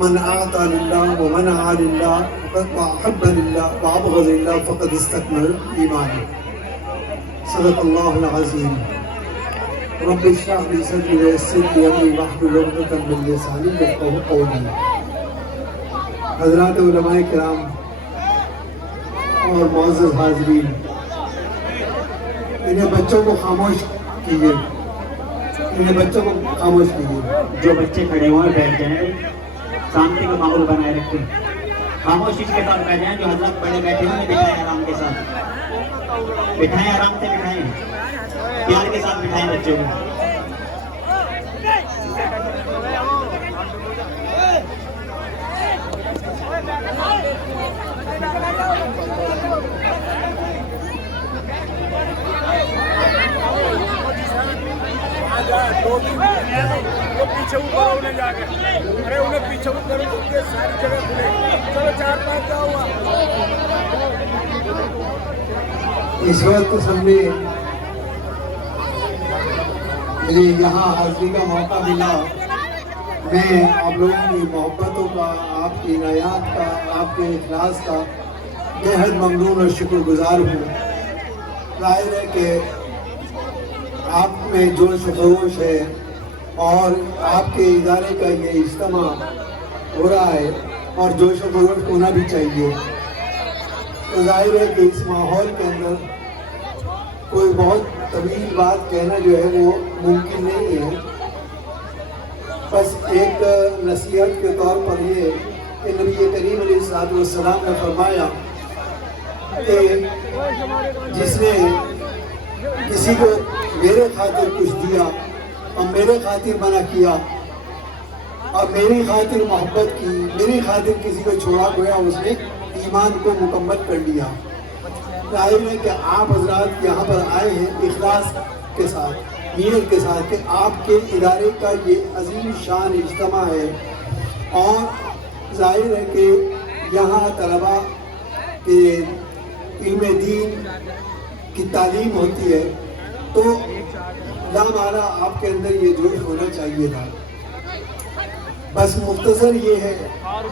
من أعطى لله ومنع لله وأحب لله وأبغض لله فقد استكمل إيمانه. صدق الله العظيم. رب اشرح لي صدري ويسر لي أمري واحلل عقدة من لساني يفقهوا قولي. حضرات علماء کرام اور معزز حاضرین، انہیں بچوں کو خاموش کیجیے، انہیں بچوں کو خاموش کیجیے. جو بچے کھڑے ہوئے ہیں بیٹھ جائیں، شانتی کا ماحول بنائے رکھیں، خاموشی کے ساتھ بیٹھ جائیں. جو حضرات بڑے بیٹھے ہوئے بٹھائیں آرام کے ساتھ، بٹھائیں آرام سے، بٹھائیں پیار کے ساتھ، بٹھائیں بچوں کو. وہ پیچھے اوپر انہیں جا کے، ارے انہیں پیچھے اوپر ساری جگہ کھلے. چلو 4-5 کا ہوا. اس وقت سمجھے مجھے یہاں حاضری کا موقع ملا. میں آپ لوگوں کی محبتوں کا، آپ کی عنایات کا، آپ کے اخلاص کا بے حد ممنون اور شکر گزار ہوں. ظاہر ہے کہ آپ میں جوش و خروش ہے اور آپ کے ادارے کا یہ اجتماع ہو رہا ہے اور جوش و خروش ہونا بھی چاہیے. تو ظاہر ہے کہ اس ماحول کے اندر کوئی بہت طویل بات کہنا جو ہے وہ ممکن نہیں ہے. بس ایک نصیحت کے طور پر یہ کہ نبی کریم علیہ الصلوۃ والسلام نے فرمایا کہ جس نے کسی کو میرے خاطر کچھ دیا اور میرے خاطر منع کیا اور میری خاطر محبت کی، میری خاطر کسی کو چھوڑا، گویا اس نے ایمان کو مکمل کر لیا. ظاہر ہے کہ آپ حضرات یہاں پر آئے ہیں اخلاص کے ساتھ، نیت کے ساتھ کہ آپ کے ادارے کا یہ عظیم شان اجتماع ہے. اور ظاہر ہے کہ یہاں طلباء کے علم دین کی تعلیم ہوتی ہے، تو لامعنی آپ کے اندر یہ جوش ہونا چاہیے تھا. بس مختصر یہ ہے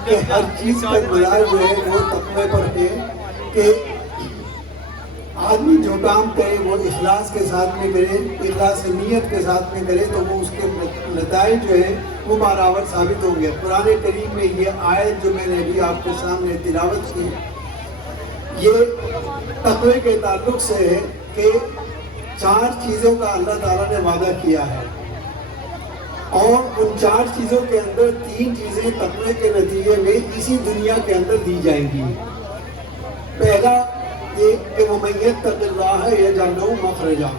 کہ ہر چیز کا مدار جو ہے وہ تقوی پر ہے کہ آدمی جو کام کرے وہ اخلاص کے ساتھ میں کرے، اخلاص نیت کے ساتھ میں کرے تو وہ اس کے نتائج جو ہے وہ برابر ثابت ہوں گے. قرآن کریم میں یہ آیت جو میں نے ابھی آپ کے سامنے تلاوت کی، یہ تقوی کے تعلق سے ہے کہ 4 چیزوں کا اللہ تعالیٰ نے وعدہ کیا ہے اور ان 4 چیزوں کے اندر 3 چیزیں تقوی کے نتیجے میں اسی دنیا کے اندر دی جائیں گی. پہلا یہ کہ وَمَن يَتَّقِ اللَّهَ يَجْعَلْ لَهُ مَخْرَجًا،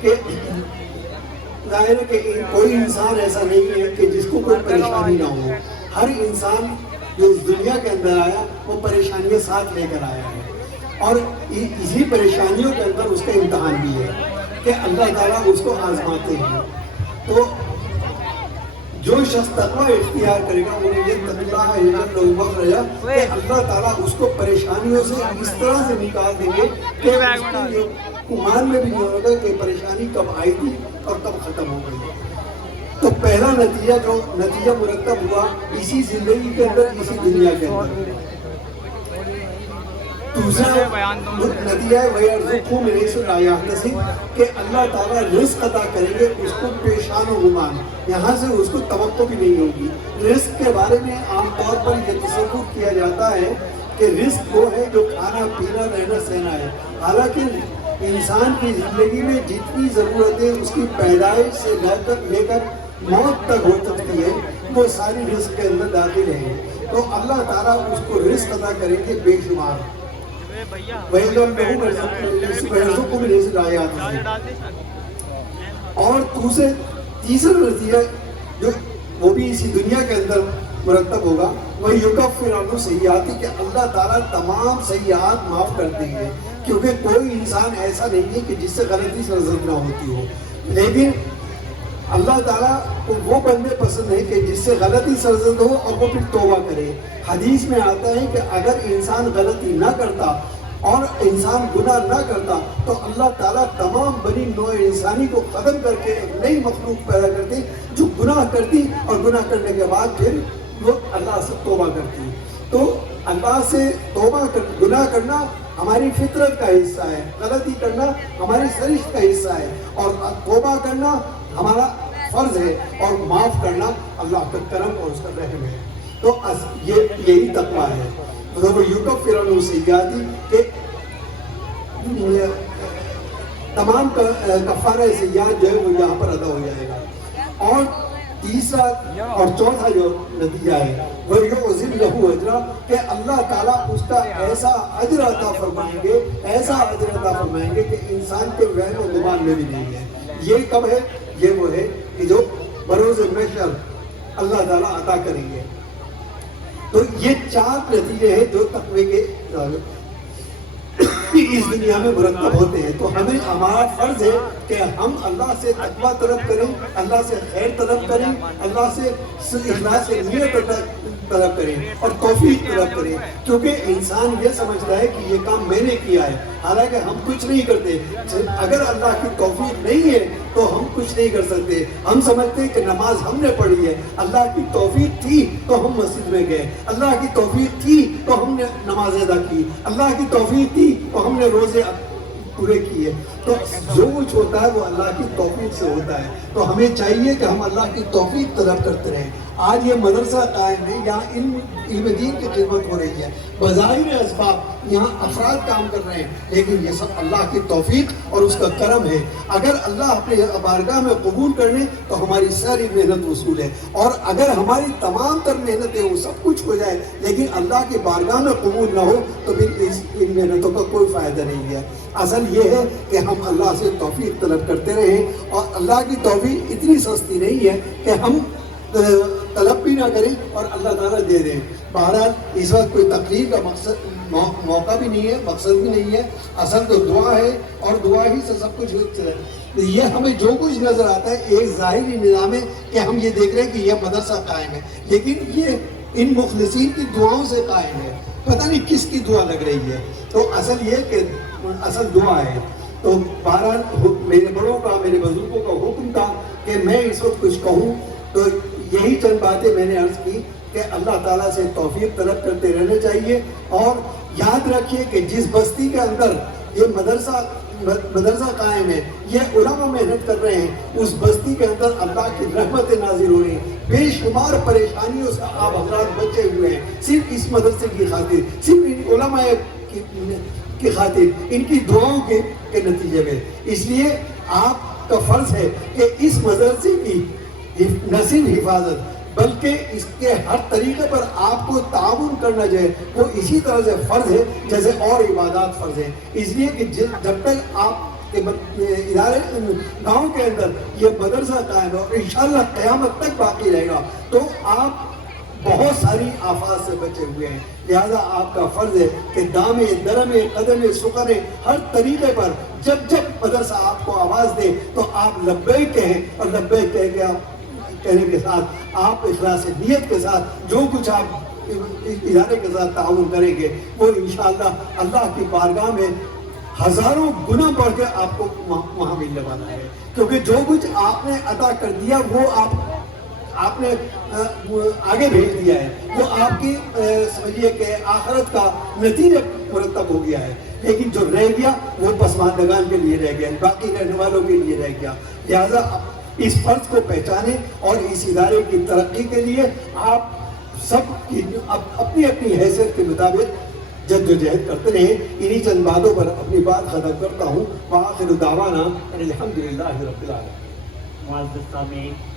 کہ ظاہر ہے کہ کوئی انسان ایسا نہیں ہے کہ جس کو کوئی پریشانی نہ ہو. ہر انسان جو اس دنیا کے اندر آیا وہ پریشانیاں ساتھ لے کر آیا ہے اور اسی پریشانیوں کے اندر اس کا امتحان بھی ہے کہ اللہ تعالیٰ اس کو آزماتے ہیں. تو جو شخص تقوی اختیار کرے گا انہیں یہ تقویٰ ہے کہ اللہ تعالیٰ اس کو پریشانیوں سے اس طرح سے نکال دیں گے کہ اس کو گمان میں بھی نہیں ہوگا کہ پریشانی کب آئی تھی اور کب ختم ہو گئی. تو پہلا نتیجہ جو نتیجہ مرتب ہوا اسی زندگی کے اندر، اسی دنیا کے اندر. دوسرا نتیجہ ہے وَيَرْزُقْهُ مِنْ حَيْثُ لَا يَحْتَسِبُ، کہ اللہ تعالیٰ رزق عطا کریں گے اس کو پیشان و گمان، یہاں سے اس کو توقع بھی نہیں ہوگی. رزق کے بارے میں عام طور پر یہ تصور کیا جاتا ہے کہ رزق وہ ہے جو کھانا پینا رہنا سہنا ہے. حالانکہ انسان کی زندگی میں جتنی ضرورتیں اس کی پیدائش سے لے کر موت تک ہو سکتی ہے وہ ساری رزق کے اندر داخل ہیں. تو اللہ تعالیٰ اس کو رزق عطا کریں گے بے شمار. اور تیسرا نتیجہ جو وہ بھی اسی دنیا کے اندر مرتب ہوگا وہ یکفر عنہ سیئات، کہ اللہ تعالیٰ تمام سیئات معاف کر دیں گے. کیونکہ کوئی انسان ایسا نہیں ہے کہ جس سے غلطی سرزد نہ ہوتی ہو، لیکن اللہ تعالیٰ کو وہ بندے پسند ہے کہ جس سے غلطی سرزد ہو اور وہ پھر توبہ کرے. حدیث میں آتا ہے کہ اگر انسان غلطی نہ کرتا اور انسان گناہ نہ کرتا تو اللہ تعالیٰ تمام بنی نوع انسانی کو ختم کر کے ایک نئی مخلوق پیدا کرتی جو گناہ کرتی اور گناہ کرنے کے بعد پھر وہ اللہ سے توبہ کرتی ہے. تو اللہ سے گناہ کرنا ہماری فطرت کا حصہ ہے, غلطی کرنا ہماری سرشت کا حصہ ہے, اور توبہ کرنا ہمارا فرض ہے, اور معاف کرنا اللہ کا کرم اور اس کا رحم ہے. تو یہی تقویٰ ہے. یکفر عنہ سیئاتی کہ تمام کفارہ سیئات جو ہے وہ یہاں پر ادا ہو جائے گا. اور تیسرا اور چوتھا جو نتیجہ ہے وہ یعظم لہ اجرا کہ اللہ تعالیٰ اس کا ایسا اجر عطا فرمائیں گے, ایسا اجر عطا فرمائیں گے کہ انسان کے وہم و گمان میں بھی نہیں ہے. یہ کب ہے؟ یہ وہ ہے کہ جو بروز محشر اللہ تعالیٰ عطا کریں گے. تو یہ 4 نتیجے ہیں جو تقوی کے اس دنیا میں مرتب ہوتے ہیں. تو ہمارا فرض ہے کہ ہم اللہ سے تقویٰ طلب کریں, اللہ سے خیر طلب کریں, اللہ سے اخلاص نیت طلب کریں اور توفیق طلب کریں. کیونکہ انسان یہ سمجھتا ہے کہ یہ کام میں نے کیا ہے, حالانکہ ہم کچھ نہیں کرتے. اگر اللہ کی توفیق نہیں ہے تو ہم کچھ نہیں کر سکتے. ہم سمجھتے ہیں کہ نماز ہم نے پڑھی ہے, اللہ کی توفیق تھی تو ہم مسجد میں گئے, اللہ کی توفیق تھی تو ہم نے نماز ادا کی, اللہ کی توفیق تھی تو ہم نے روزے پورے کیے. تو جو کچھ ہوتا ہے وہ اللہ کی توفیق سے ہوتا ہے. تو ہمیں چاہیے کہ ہم اللہ کی توفیق طلب کرتے رہیں. آج یہ مدرسہ قائم ہے, یہاں علم دین کی خدمت ہو رہی ہے, بظاہر اسباب یہاں افراد کام کر رہے ہیں, لیکن یہ سب اللہ کی توفیق اور اس کا کرم ہے. اگر اللہ اپنے بارگاہ میں قبول کر لے تو ہماری ساری محنت وصول ہے, اور اگر ہماری تمام تر محنتیں وہ سب کچھ ہو جائے لیکن اللہ کی بارگاہ میں قبول نہ ہو تو پھر ان محنتوں کا کوئی فائدہ نہیں ہے. اصل یہ ہے کہ ہم اللہ سے توفیق طلب کرتے رہیں, اور اللہ کی توفیق اتنی سستی نہیں ہے کہ ہم طلب بھی نہ کریں اور اللہ تعالیٰ دے دیں. بہرحال اس وقت کوئی تقریر کا موقع بھی نہیں ہے, مقصد بھی نہیں ہے. اصل تو دعا ہے اور دعا ہی سے سب کچھ ہوتا ہے. یہ ہمیں جو کچھ نظر آتا ہے ایک ظاہری نظام ہے کہ ہم یہ دیکھ رہے ہیں کہ یہ مدرسہ قائم ہے, لیکن یہ ان مخلصین کی دعاؤں سے قائم ہے. پتہ نہیں کس کی دعا لگ رہی ہے. تو اصل یہ کہ اصل دعا ہے. تو بہرحال میرے بڑوں کا, میرے بزرگوں کا حکم تھا کہ میں اس وقت کچھ کہوں, تو یہی چند باتیں میں نے عرض کی کہ اللہ تعالیٰ سے توفیق طلب کرتے رہنا چاہیے. اور یاد رکھیے کہ جس بستی کے اندر یہ مدرسہ قائم ہے, یہ علماء محنت کر رہے ہیں, اس بستی کے اندر اللہ کی رحمتیں نازل ہو رہی ہیں. بے شمار پریشانیوں سے آپ حضرات بچے ہوئے ہیں صرف اس مدرسے کی خاطر, صرف ان علماء کی خاطر, ان کی دعاؤں کے نتیجے میں. اس لیے آپ کا فرض ہے کہ اس مدرسے کی نہ صرف حفاظت بلکہ اس کے ہر طریقے پر آپ کو تعاون کرنا جو ہے وہ اسی طرح سے فرض ہے جیسے اور عبادات فرض ہیں. اس لیے کہ جب تک آپ کے ادارے گاؤں کے اندر یہ مدرسہ قائم ہے اور انشاءاللہ قیامت تک باقی رہے گا تو آپ بہت ساری آفات سے بچے ہوئے ہیں. لہذا آپ کا فرض ہے کہ دامے درمے قدمے سکرے ہر طریقے پر جب مدرسہ آپ کو آواز دے تو آپ لبیک کہیں, اور لبیک کہہ کے کہنے کے ساتھ آپ اخلاص نیت کے ساتھ جو کچھ آپ ادارے کے ساتھ تعاون کریں گے وہ انشاءاللہ اللہ کی بارگاہ میں ہزاروں گنا بڑھ کے آپ کو وہاں ملنے والا ہے. کیونکہ جو کچھ آپ نے عطا کر دیا وہ آپ نے آگے بھیج دیا ہے, وہ آپ کی سمجھیے کہ آخرت کا نتیجہ مرتب ہو گیا ہے. لیکن جو رہ گیا وہ پسماندگان کے لیے رہ گیا, باقی رہنے والوں کے لیے رہ گیا. لہذا اس فرض کو پہچانے اور اس ادارے کی ترقی کے لیے آپ سب کی اپنی اپنی حیثیت کے مطابق جدوجہد کرتے رہیں. انہی چند باتوں پر اپنی بات ختم کرتا ہوں. وآخر دعوانا الحمدللہ رب العالمین. معزز سامعین,